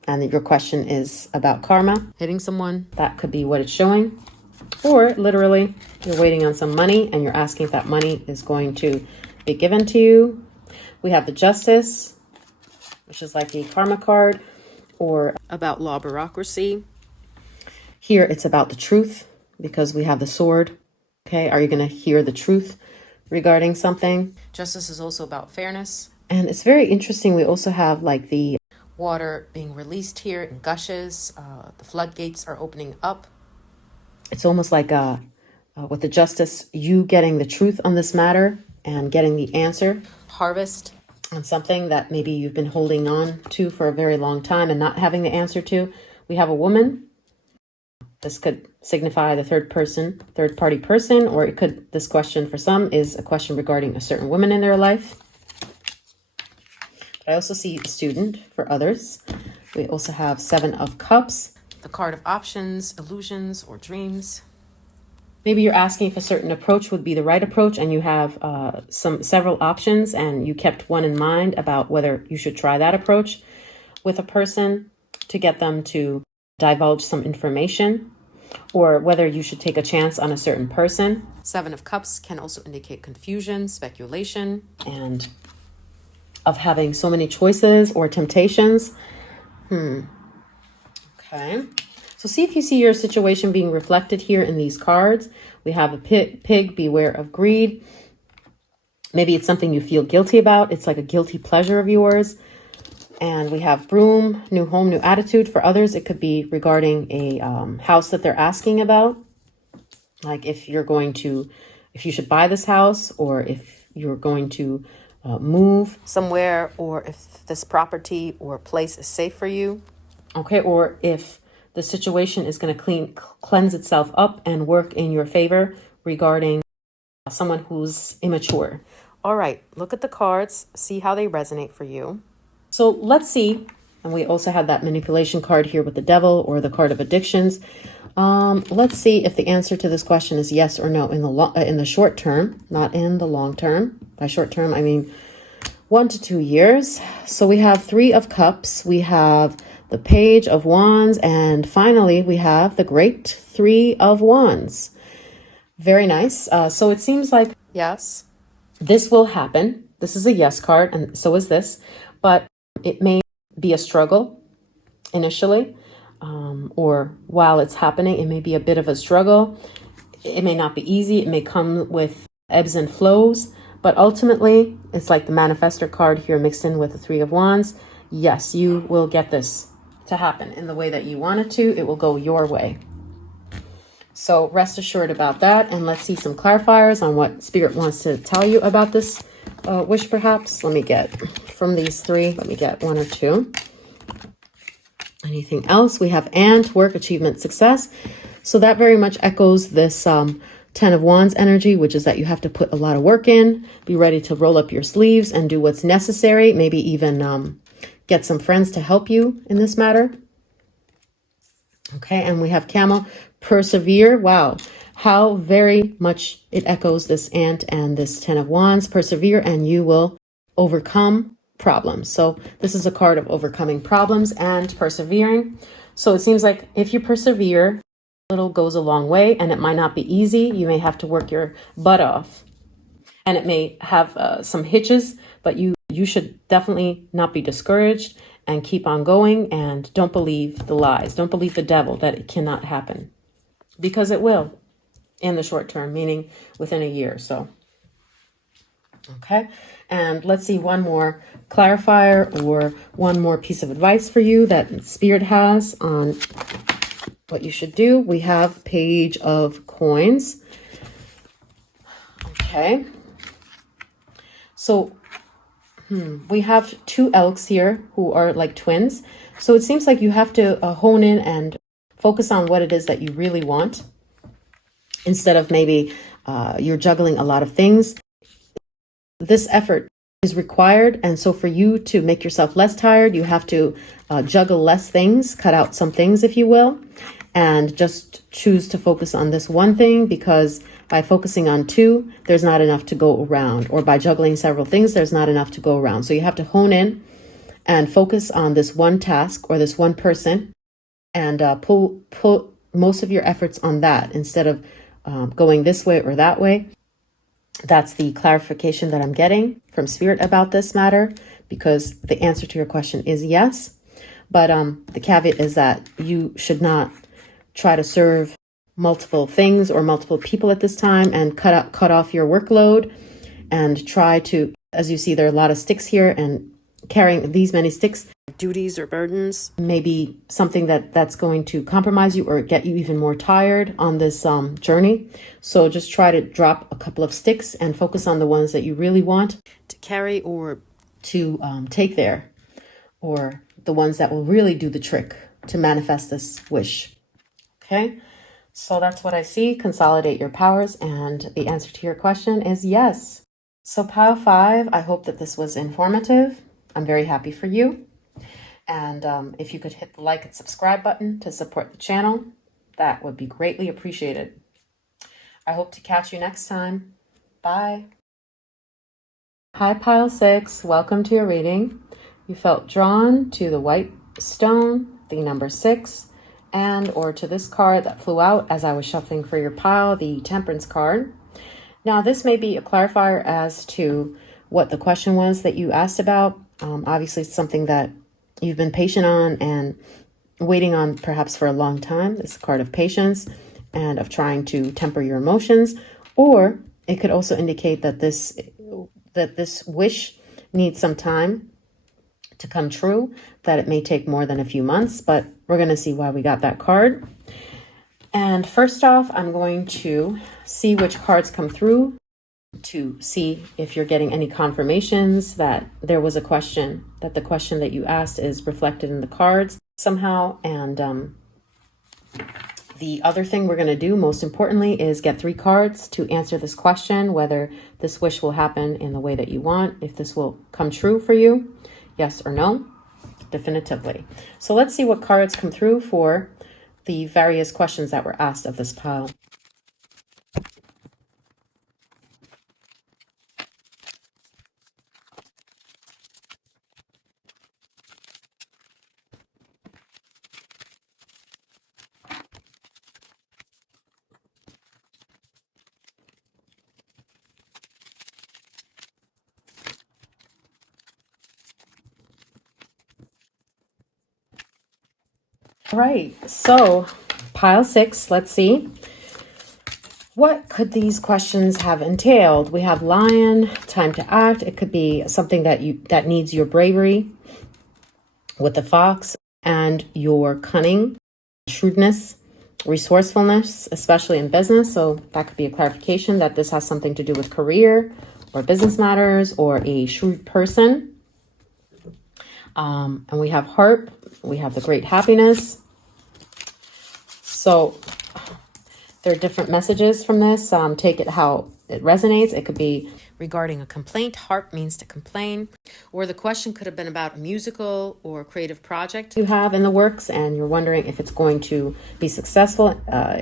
and your question is about karma, hitting someone, that could be what it's showing. Or literally, you're waiting on some money and you're asking if that money is going to be given to you. We have the Justice, which is like the karma card, or about law bureaucracy. Here, it's about the truth because we have the sword. Okay, are you going to hear the truth regarding something? Justice is also about fairness. And it's very interesting. We also have like the water being released here in gushes. The floodgates are opening up. It's almost like with the Justice, you getting the truth on this matter and getting the answer. Harvest on something that maybe you've been holding on to for a very long time and not having the answer to. We have a woman. This could signify the third party person, or this question for some is a question regarding a certain woman in their life. I also see a student for others. We also have 7 of Cups, the card of options, illusions, or dreams. Maybe you're asking if a certain approach would be the right approach, and you have several options, and you kept one in mind about whether you should try that approach with a person to get them to divulge some information, or whether you should take a chance on a certain person. 7 of Cups can also indicate confusion, speculation, and of having so many choices or temptations. Okay. So see if you see your situation being reflected here in these cards. We have a pig, beware of greed. Maybe it's something you feel guilty about. It's like a guilty pleasure of yours. And we have broom, new home, new attitude. For others, it could be regarding a house that they're asking about. Like if you should buy this house, or if you're going to move somewhere, or if this property or place is safe for you. Okay, or if the situation is going to cleanse itself up and work in your favor regarding someone who's immature. All right, look at the cards, see how they resonate for you. So let's see. And we also have that manipulation card here with the devil, or the card of addictions. Let's see if the answer to this question is yes or no in the short term, not in the long term. By short term, I mean 1 to 2 years. So we have 3 of Cups. We have the Page of Wands. And finally, we have the Great 3 of Wands. Very nice. So it seems like, yes, this will happen. This is a yes card, and so is this. But it may be a struggle initially, or while it's happening, it may be a bit of a struggle. It may not be easy. It may come with ebbs and flows, but ultimately it's like the manifestor card here mixed in with the 3 of Wands. Yes, you will get this to happen in the way that you want it to. It will go your way. So rest assured about that. And let's see some clarifiers on what Spirit wants to tell you about this wish, perhaps. Let me get from these 3, let me get 1 or 2. Anything else? We have ant, work, achievement, success. So that very much echoes this 10 of Wands energy, which is that you have to put a lot of work in, be ready to roll up your sleeves and do what's necessary, maybe even get some friends to help you in this matter. Okay, and we have camel, persevere. Wow, how very much it echoes this ant and this 10 of Wands. Persevere and you will overcome problems. So this is a card of overcoming problems and persevering. So it seems like if you persevere, little goes a long way, and it might not be easy. You may have to work your butt off, and it may have some hitches, but you should definitely not be discouraged and keep on going, and don't believe the lies. Don't believe the devil that it cannot happen, because it will in the short term, meaning within a year or so. Okay, and let's see one more clarifier or one more piece of advice for you that Spirit has on what you should do. We have Page of Coins. Okay, so we have two elks here who are like twins. So it seems like you have to hone in and focus on what it is that you really want, instead of maybe you're juggling a lot of things. This effort is required. And so for you to make yourself less tired, you have to juggle less things, cut out some things, if you will, and just choose to focus on this one thing, because by focusing on two, there's not enough to go around, or by juggling several things, there's not enough to go around. So you have to hone in and focus on this one task or this one person, and put most of your efforts on that instead of going this way or that way. That's the clarification that I'm getting from Spirit about this matter, because the answer to your question is yes. But the caveat is that you should not try to serve multiple things or multiple people at this time, and cut off your workload, and try to, as you see, there are a lot of sticks here, and carrying these many sticks, duties or burdens, may be something that's going to compromise you or get you even more tired on this journey. So just try to drop a couple of sticks and focus on the ones that you really want to carry or to take there, or the ones that will really do the trick to manifest this wish. Okay, so that's what I see. Consolidate your powers, and the answer to your question is yes. So pile 5, I hope that this was informative. I'm very happy for you. And if you could hit the like and subscribe button to support the channel, that would be greatly appreciated. I hope to catch you next time. Bye. Hi, pile 6. Welcome to your reading. You felt drawn to the white stone, the number 6, and or to this card that flew out as I was shuffling for your pile, the Temperance card. Now, this may be a clarifier as to what the question was that you asked about. Obviously, it's something that you've been patient on and waiting on perhaps for a long time. This card of patience and of trying to temper your emotions. Or it could also indicate that this wish needs some time to come true, that it may take more than a few months, but we're going to see why we got that card. And first off, I'm going to see which cards come through to see if you're getting any confirmations that there was a question, that the question that you asked is reflected in the cards somehow. And the other thing we're going to do, most importantly, is get 3 cards to answer this question, whether this wish will happen in the way that you want, if this will come true for you, yes or no, definitively. So let's see what cards come through for the various questions that were asked of this pile. All right, so pile 6, let's see. What could these questions have entailed? We have Lion, time to act. It could be something that needs your bravery, with the Fox, and your cunning, shrewdness, resourcefulness, especially in business. So that could be a clarification that this has something to do with career or business matters or a shrewd person. And we have Harp. We have the great happiness. So there are different messages from this. Take it how it resonates. It could be regarding a complaint. Harp means to complain. Or the question could have been about a musical or creative project you have in the works, and you're wondering if it's going to be successful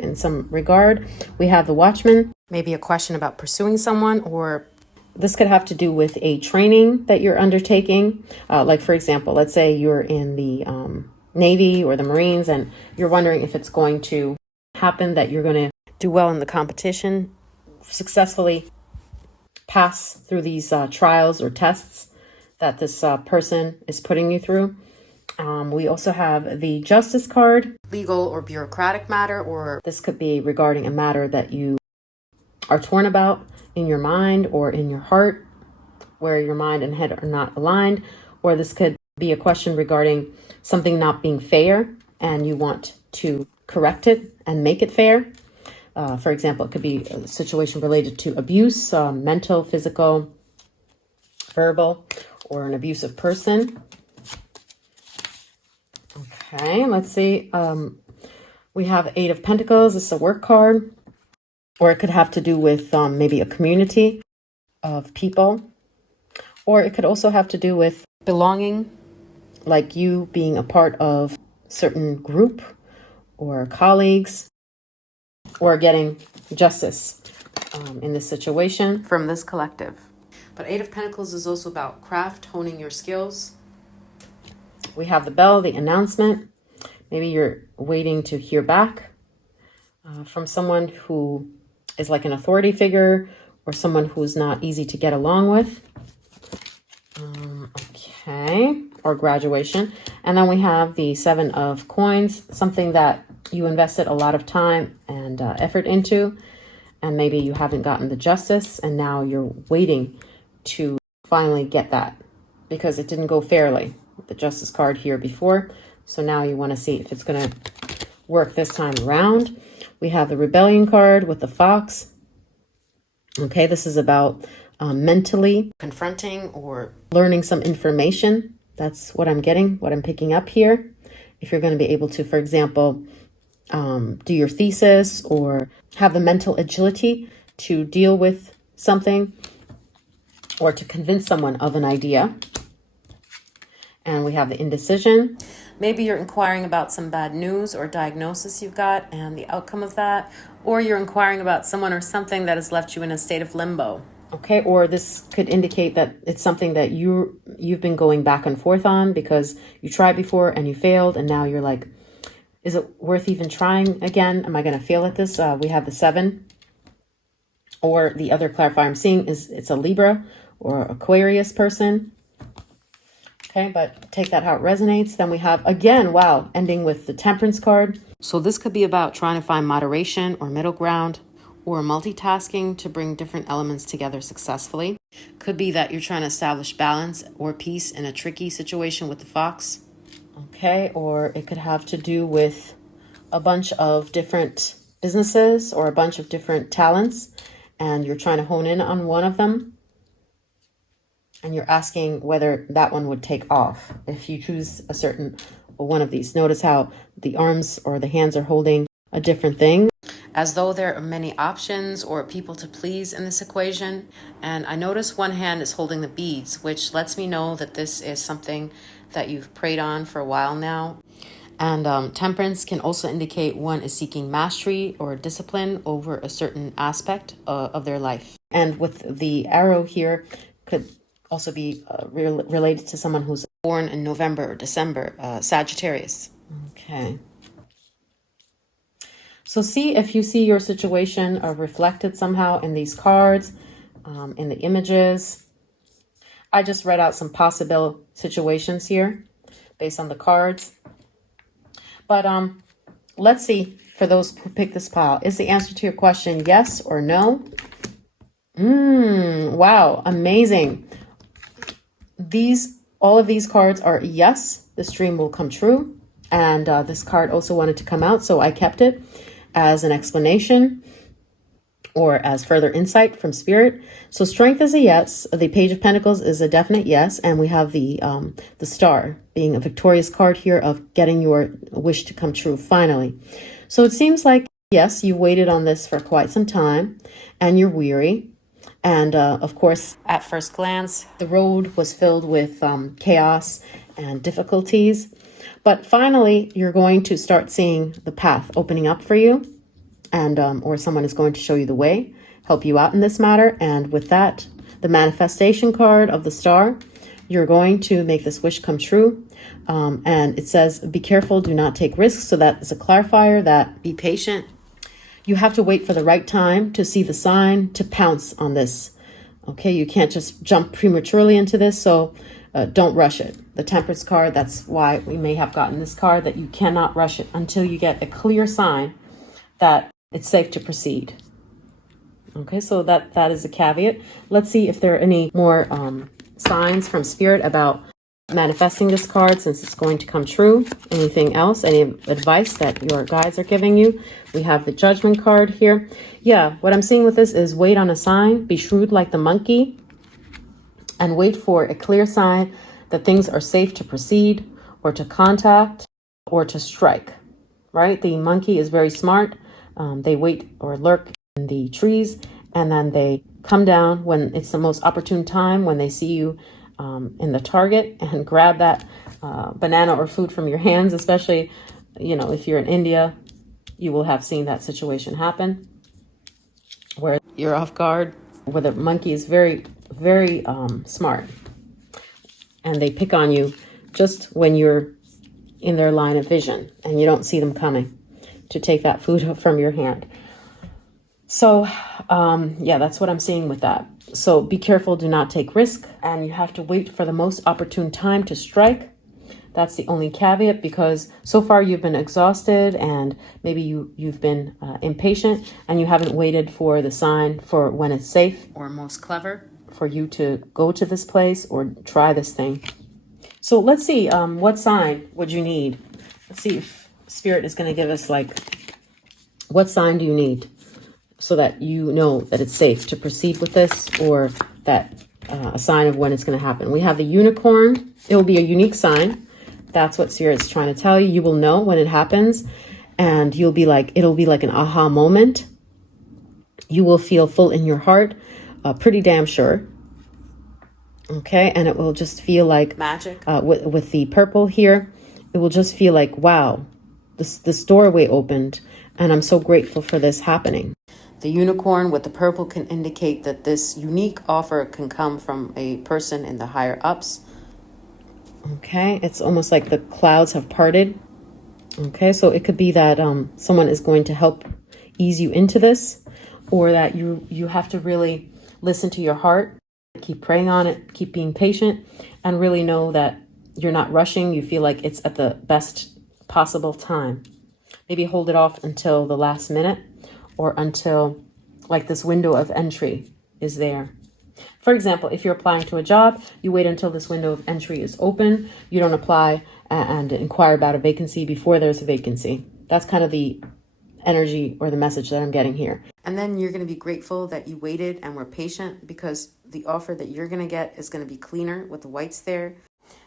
in some regard. We have the Watchman. Maybe a question about pursuing someone, or this could have to do with a training that you're undertaking. Like, for example, let's say you're in the Navy or the Marines, and you're wondering if it's going to happen, that you're going to do well in the competition, successfully pass through these trials or tests that this person is putting you through. We also have the Justice card, legal or bureaucratic matter, or this could be regarding a matter that you are torn about in your mind or in your heart, where your mind and head are not aligned, or this could be a question regarding something not being fair and you want to correct it and make it fair. For example, it could be a situation related to abuse, mental, physical, verbal, or an abusive person. Okay, let's see. We have Eight of Pentacles. This is a work card, or it could have to do with maybe a community of people, or it could also have to do with belonging, like you being a part of a certain group or colleagues, or getting justice in this situation from this collective. But Eight of Pentacles is also about craft, honing your skills. We have the bell, the announcement. Maybe you're waiting to hear back from someone who is like an authority figure or someone who's not easy to get along with. Okay, or graduation. And then we have the Seven of Coins, something that you invested a lot of time and effort into, and maybe you haven't gotten the justice, and now you're waiting to finally get that because it didn't go fairly with the Justice card here before. So now you want to see if it's going to work this time around. We have the Rebellion card with the Fox. Okay, this is about mentally confronting or learning some information. That's what I'm getting, what I'm picking up here. If you're going to be able to, for example, do your thesis or have the mental agility to deal with something or to convince someone of an idea. And we have the indecision. Maybe you're inquiring about some bad news or diagnosis you've got and the outcome of that, or you're inquiring about someone or something that has left you in a state of limbo. Okay, or this could indicate that it's something that you've been going back and forth on because you tried before and you failed, and now you're like, is it worth even trying again? Am I going to fail at this? We have the Seven. Or the other clarifier I'm seeing is it's a Libra or Aquarius person. Okay, but take that how it resonates. Then we have, again, wow, ending with the Temperance card. So this could be about trying to find moderation or middle ground, or multitasking to bring different elements together successfully. Could be that you're trying to establish balance or peace in a tricky situation with the Fox. Okay, or it could have to do with a bunch of different businesses or a bunch of different talents, and you're trying to hone in on one of them. And you're asking whether that one would take off if you choose a certain one of these. Notice how the arms or the hands are holding a different thing, as though there are many options or people to please in this equation. And I notice one hand is holding the beads, which lets me know that this is something that you've prayed on for a while now. And temperance can also indicate one is seeking mastery or discipline over a certain aspect of their life. And with the arrow here, could also be related to someone who's born in November or December, Sagittarius. Okay. So see if you see your situation reflected somehow in these cards, in the images. I just read out some possible situations here based on the cards. But let's see, for those who pick this pile, is the answer to your question yes or no? Wow, amazing. All of these cards are yes, this dream will come true. And this card also wanted to come out, so I kept it as an explanation or as further insight from Spirit. So strength is a yes. The Page of Pentacles is a definite yes. And we have the Star being a victorious card here of getting your wish to come true finally. So it seems like, yes, you waited on this for quite some time and you're weary. And of course, at first glance, the road was filled with chaos and difficulties. But finally, you're going to start seeing the path opening up for you, and or someone is going to show you the way, help you out in this matter. And with that, the manifestation card of the Star, you're going to make this wish come true. And it says, be careful, do not take risks. So that is a clarifier that be patient. You have to wait for the right time to see the sign, to pounce on this. Okay, you can't just jump prematurely into this, so don't rush it. the Temperance card. That's why we may have gotten this card, that you cannot rush it until you get a clear sign that it's safe to proceed. Okay, so that is a caveat. Let's see if there are any more signs from Spirit about manifesting this card, since it's going to come true. Anything else? Any advice that your guides are giving you? We have the Judgment card here. Yeah, what I'm seeing with this is wait on a sign, be shrewd like the monkey, and wait for a clear sign that things are safe to proceed or to contact or to strike, right? The monkey is very smart. They wait or lurk in the trees, and then they come down when it's the most opportune time, when they see you in the target, and grab that banana or food from your hands. Especially, if you're in India, you will have seen that situation happen where you're off guard, where the monkey is very, very smart, and they pick on you just when you're in their line of vision and you don't see them coming to take that food from your hand. So, yeah, that's what I'm seeing with that. So be careful, do not take risk, and you have to wait for the most opportune time to strike. That's the only caveat, because so far you've been exhausted, and maybe you've been impatient, and you haven't waited for the sign for when it's safe or most clever for you to go to this place or try this thing. So let's see, what sign would you need? Let's see if Spirit is going to give us, like, what sign do you need so that you know that it's safe to proceed with this, or that a sign of when it's going to happen. We have the Unicorn. It will be a unique sign. That's what Spirit's trying to tell you. You will know when it happens, and it'll be like an aha moment. You will feel full in your heart, pretty damn sure. Okay, and it will just feel like magic. With the purple here, it will just feel like, wow, this doorway opened, and I'm so grateful for this happening. The unicorn with the purple can indicate that this unique offer can come from a person in the higher ups. Okay, it's almost like the clouds have parted. Okay, so it could be that someone is going to help ease you into this, or that you have to really listen to your heart, keep praying on it, keep being patient, and really know that you're not rushing. You feel like it's at the best possible time. Maybe hold it off until the last minute, or until, like, this window of entry is there. For example, if you're applying to a job, you wait until this window of entry is open. You don't apply and inquire about a vacancy before there's a vacancy. That's kind of the energy or the message that I'm getting here. And then you're going to be grateful that you waited and were patient, because the offer that you're going to get is going to be cleaner with the whites there.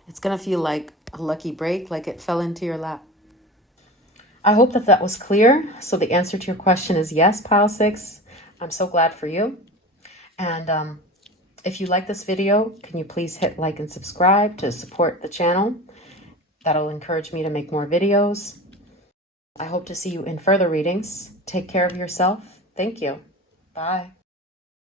It's going to feel like a lucky break, like it fell into your lap. I hope that was clear. So the answer to your question is yes, Pile 6. I'm so glad for you. And if you like this video, can you please hit like and subscribe to support the channel? That'll encourage me to make more videos. I hope to see you in further readings. Take care of yourself. Thank you. Bye.